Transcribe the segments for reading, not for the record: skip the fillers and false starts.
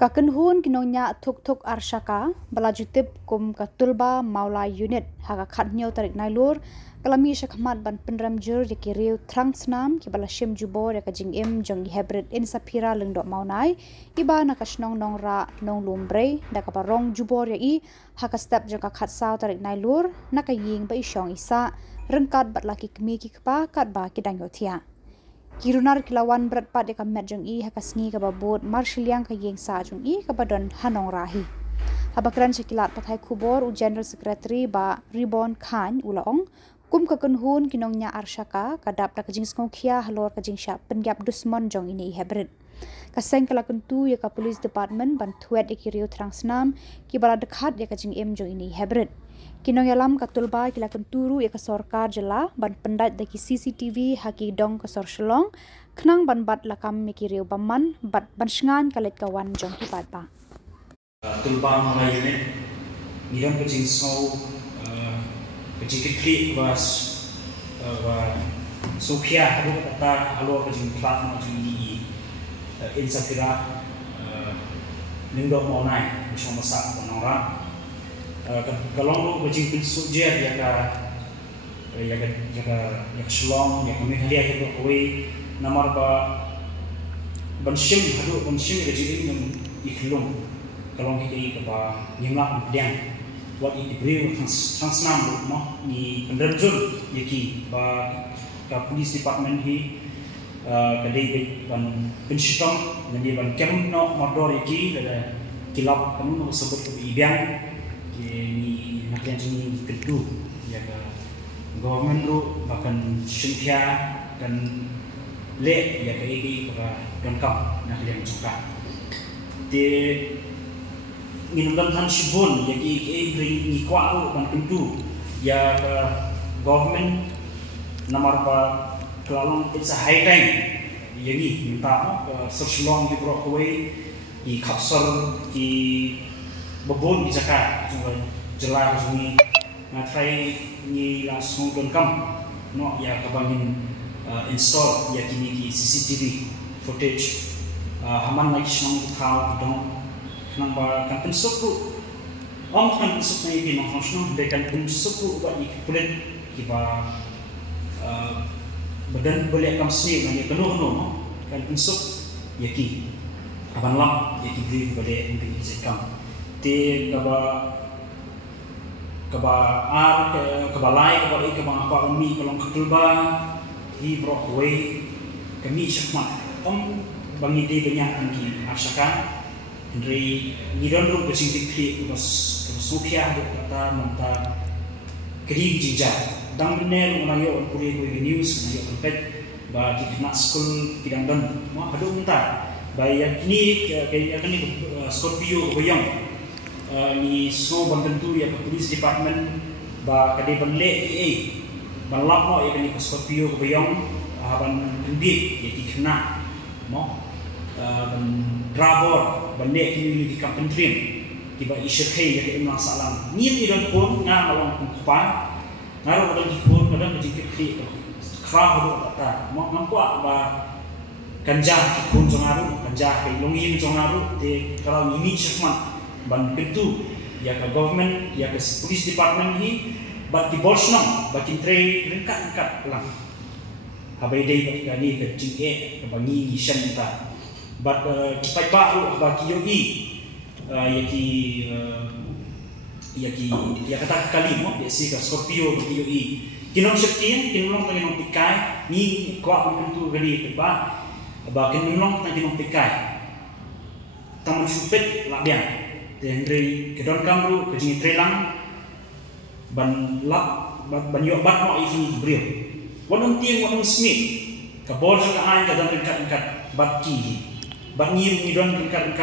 Kakenhun kinonya tuk arshaka belajutip kum katulba maula unit haka khatnyo tarik nailur kalami shakmat ban penramjur yaki riu trangsnam ki balashim jubor yaka jingim jong hybrid insapira lengdok maunai iba nakashnong nongra nong lumbre daka barong jubor yai haka step jong khatsau tarik nailur nakaying ba isyong isa rengkat bat laki kemi ki kpa kat ba kidangyo tia Kirunar kilawan berat pada kamet jeng i hakasngi kababut marshaliang kayeng sa jeng i kabadon hanong rahi. Habakran sekilat pakai kubor u General Secretary ba Ribon Khan ulaong kum kakenhun kinongnya arshaka kadap da kajing skongkia halor kajing sya pengyap dusmon jong ini hybrid. Kaseng kalakentu ya ka Police Department ban tuet ikiriu trangsnam ki bala dekat ya kajing im jong ini hybrid. Kinong yalam katulba kila kenturu ya kesorkar jela ban pendat daki CCTV haki dong kesor shelong kenang ban bat lakam mikiriu baman bat ban shengan kalit kawan jong hipat ba. Tulba mga unit ngilang kajing snow kajing kikli was sopia halo kata halo kajing plat mo kajing ni insafira lingdok mo nai isang masak panora kalau kajing pinsuk je ya shlong ya kami halia itu away namar ba banshim kajing yang ikhlong kalau kita ba nyimla amdiang wat ibrew transnam mo ni penderjul yaki ba ka police department hi kadai ban penshitong nani ban kemno modor yaki da kilap kanu no sebut ke ibiang ni naklian sini kedua ya ke government ru bahkan syintia dan le ya ke ini pada dongkap naklian cokak di minum tan shibun ya ke ni kwau dan kedua ya ke government nomor pa kelalong it's a high time ya ni minta seselong di Broadway di kapsul di babon di Jakarta jelas ni ngatai ni langsung dongkam no ya kabangin install ya kini di CCTV footage haman lagi semang tahu dong kenapa kan pensukku kan pensuk ni di nongkrong dekan pensukku buat kulit kiba badan boleh kam sini nanya penuh no kan pensuk ya ki aban lap ya ki beri boleh untuk dicekam di kebalai apa kami kalau ketulba di Broadway kami syakmat bangi di banyak angki arsaka dari nidon ru kecing dikli bos sopia kata manta kering jinja dang bener unayo puri news unayo pet ba di kena school kidang don mo adu unta ba yakni kayak ni Scorpio bayang ni so bantu ya police department ba kadai banle balap mo ya ni Scorpio bayang ban lebih ya dikena mo ban drabor banle kini di kampung trim tiba isykai ya imam salam ni dan pun nga malong kumpa ngaro dan pun kadang dikit crowd kata mo nampak ba ganja pun jongaru ganja kai longin jongaru te kalau ini syakman ban kedua ya ke government ya ke police department hi bat di bolsnam bat tre rengkat lang habai dei bat kani ke tinge ke bangi ni senta bat kipai baru bat yogi ya kata kali mo ya si ke Scorpio bat yogi kinong sekian kinong tangi pikai ni kwa bentu kali ba kinong tangi pikai tamun supet labian dari kedon kamru ke jini trelang ban lap ban yok bat mo ini brio wanung tiang wanung smith ka bol ka an ka dan kat bat ki bat ni don kat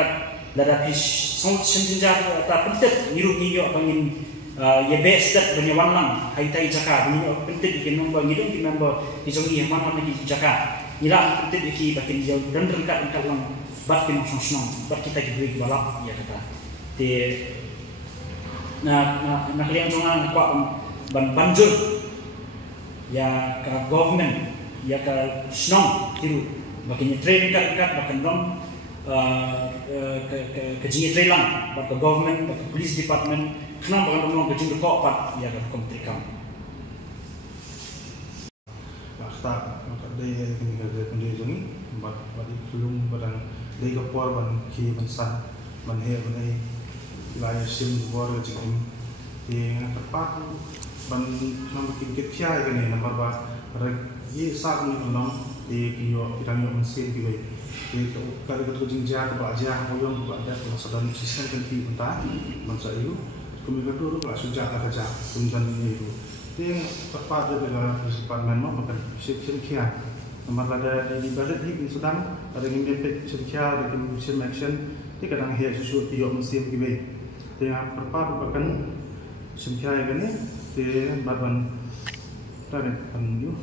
lada pis song senja ta pentet niru ni yok pangin ye best dat banyak wanang hai tai jaka banyak pentet ki nombor ni don ki member ki jongi man man ki jaka nila pentet ki bakin jauh dan kat lang bat ki mong song bat kita ki beri balap ya kata na kalian jangan kuat banjur ya ke government ya ke senang tiru baginya train kat bahkan dong ke jingi trelang ke government ke police department kenang bakan rumah ke jingi kok pat ya ke komtrikam tak day kini kerja pendiri jungi badi belum badang day kapor ban ki bansan ban he ban laya sim bor ke jingi yang tepat ban nomor kikit kia ini nomor ba ye sak ni belum di kiyo kita ni mesin kiyo di kalau kita jinja ke baja koyong ke baja kalau sedang sistem kan ki entah masa itu kemudian dulu kalau sejak kerja kemudian itu yang tepat adalah departemen mau makan sedikit nomor ada di bajet ini sedang ada yang dempet sedikit di musim action di kadang hias susu tiok musim kibai yang tepat bahkan sedikit ini di badan tadi kan you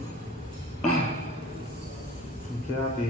sedikit di